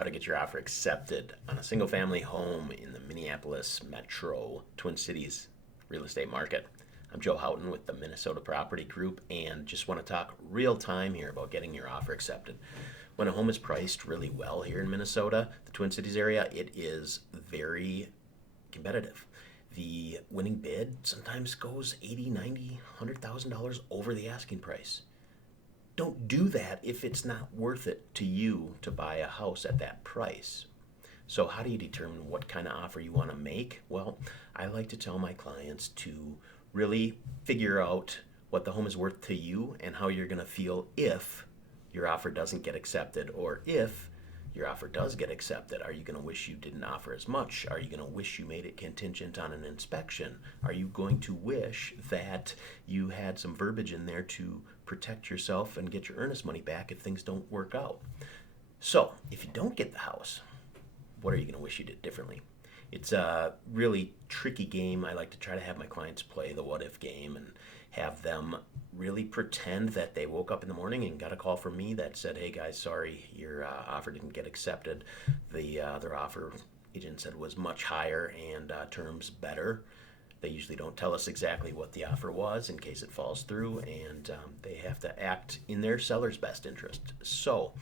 how to get your offer accepted on a single family home in the Minneapolis metro Twin Cities real estate market. I'm Joe Houghton with the Minnesota Property Group and just want to talk real time here about getting your offer accepted. When a home is priced really well here in Minnesota, the Twin Cities area, it is very competitive. The winning bid sometimes goes 80, 90, $100,000 over the asking price. Don't do that if it's not worth it to you to buy a house at that price. So how do you determine what kind of offer you want to make? Well, I like to tell my clients to really figure out what the home is worth to you and how you're going to feel if your offer doesn't get accepted, or if your offer does get accepted. Are you going to wish you didn't offer as much? Are you going to wish you made it contingent on an inspection? Are you going to wish that you had some verbiage in there to protect yourself and get your earnest money back if things don't work out? So, if you don't get the house, what are you going to wish you did differently? It's a really tricky game. I like to try to have my clients play the what if game and have them really pretend that they woke up in the morning and got a call from me that said, hey guys, sorry, your offer didn't get accepted. The other offer agent said was much higher and terms better. They usually don't tell us exactly what the offer was in case it falls through, and they have to act in their seller's best interest. So,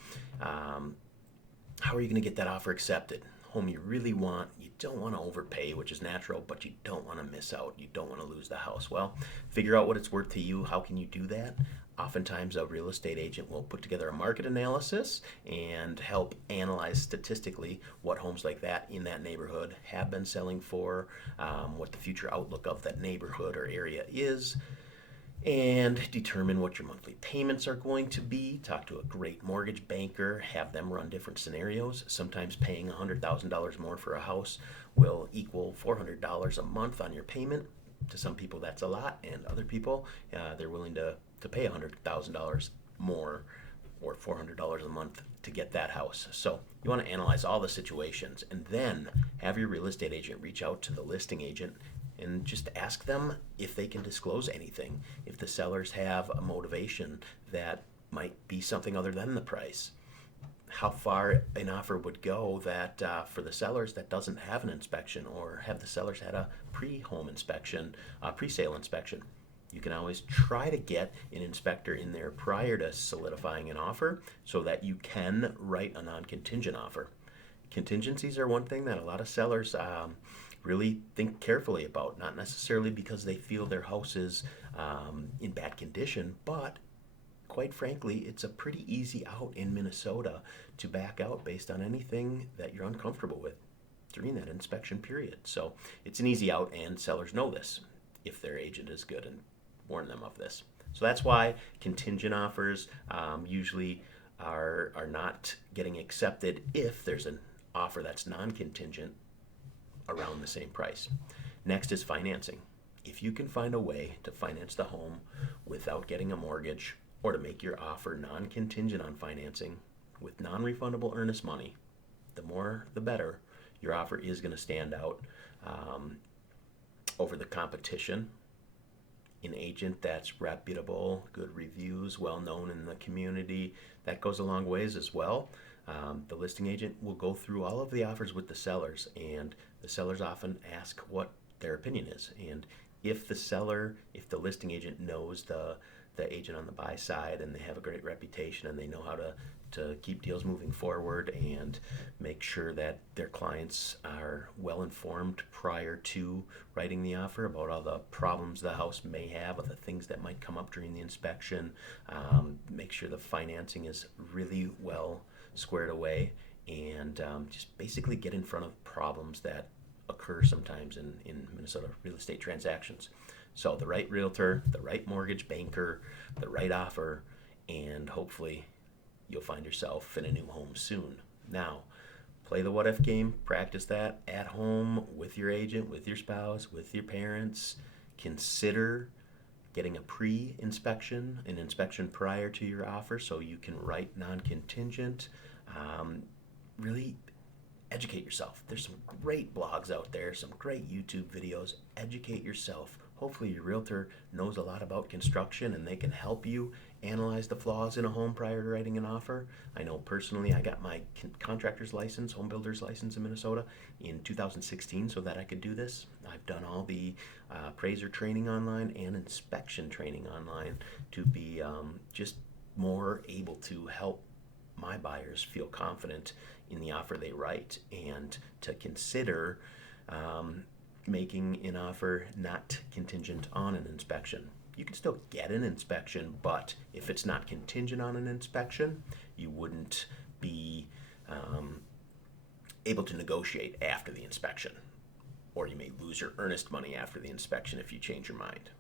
how are you going to get that offer accepted? Home you really want, you don't want to overpay, which is natural, but you don't want to miss out. You don't want to lose the house. Well, figure out what it's worth to you. How can you do that? Oftentimes, a real estate agent will put together a market analysis and help analyze statistically what homes like that in that neighborhood have been selling for, what the future outlook of that neighborhood or area is, and determine what your monthly payments are going to be. Talk to a great mortgage banker, have them run different scenarios. Sometimes paying $100,000 more for a house will equal $400 a month on your payment. To some people that's a lot, and other people they're willing to pay $100,000 more or $400 a month to get that house. So you want to analyze all the situations and then have your real estate agent reach out to the listing agent and just ask them if they can disclose anything, if the sellers have a motivation that might be something other than the price. How far an offer would go that for the sellers that doesn't have an inspection, or have the sellers had a pre-home inspection, pre-sale inspection. You can always try to get an inspector in there prior to solidifying an offer so that you can write a non-contingent offer. Contingencies are one thing that a lot of sellers really think carefully about, not necessarily because they feel their house is in bad condition, but quite frankly, it's a pretty easy out in Minnesota to back out based on anything that you're uncomfortable with during that inspection period. So it's an easy out, and sellers know this if their agent is good and warn them of this. So that's why contingent offers usually are not getting accepted if there's an offer that's non-contingent around the same price. Next is financing. If you can find a way to finance the home without getting a mortgage, or to make your offer non-contingent on financing with non-refundable earnest money, the more the better. Your offer is going to stand out over the competition. An agent that's reputable, good reviews, well known in the community, that goes a long ways as well. The listing agent will go through all of the offers with the sellers, and the sellers often ask what their opinion is. And if the listing agent knows the agent on the buy side, and they have a great reputation, and they know how to keep deals moving forward and make sure that their clients are well informed prior to writing the offer about all the problems the house may have, or the things that might come up during the inspection, make sure the financing is really well squared away, and just basically get in front of problems that occur sometimes in Minnesota real estate transactions. So the right realtor, the right mortgage banker, the right offer, and hopefully you'll find yourself in a new home soon. Now, play the what if game, practice that at home with your agent, with your spouse, with your parents. Consider getting a pre-inspection, an inspection prior to your offer, so you can write non-contingent. Really educate yourself. There's some great blogs out there, some great YouTube videos. Educate yourself hopefully your realtor knows a lot about construction and they can help you analyze the flaws in a home prior to writing an offer. I know personally I got my contractor's license, home builder's license in Minnesota in 2016 so that I could do this. I've done all the appraiser training online and inspection training online to be just more able to help my buyers feel confident in the offer they write and to consider making an offer not contingent on an inspection. You can still get an inspection, but if it's not contingent on an inspection, you wouldn't be able to negotiate after the inspection, or you may lose your earnest money after the inspection if you change your mind.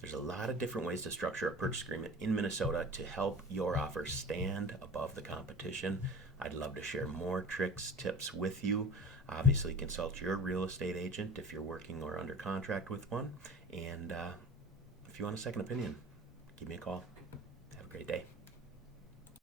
There's a lot of different ways to structure a purchase agreement in Minnesota to help your offer stand above the competition. I'd love to share more tricks, tips with you. Obviously, consult your real estate agent if you're working or under contract with one. And if you want a second opinion, give me a call. Have a great day.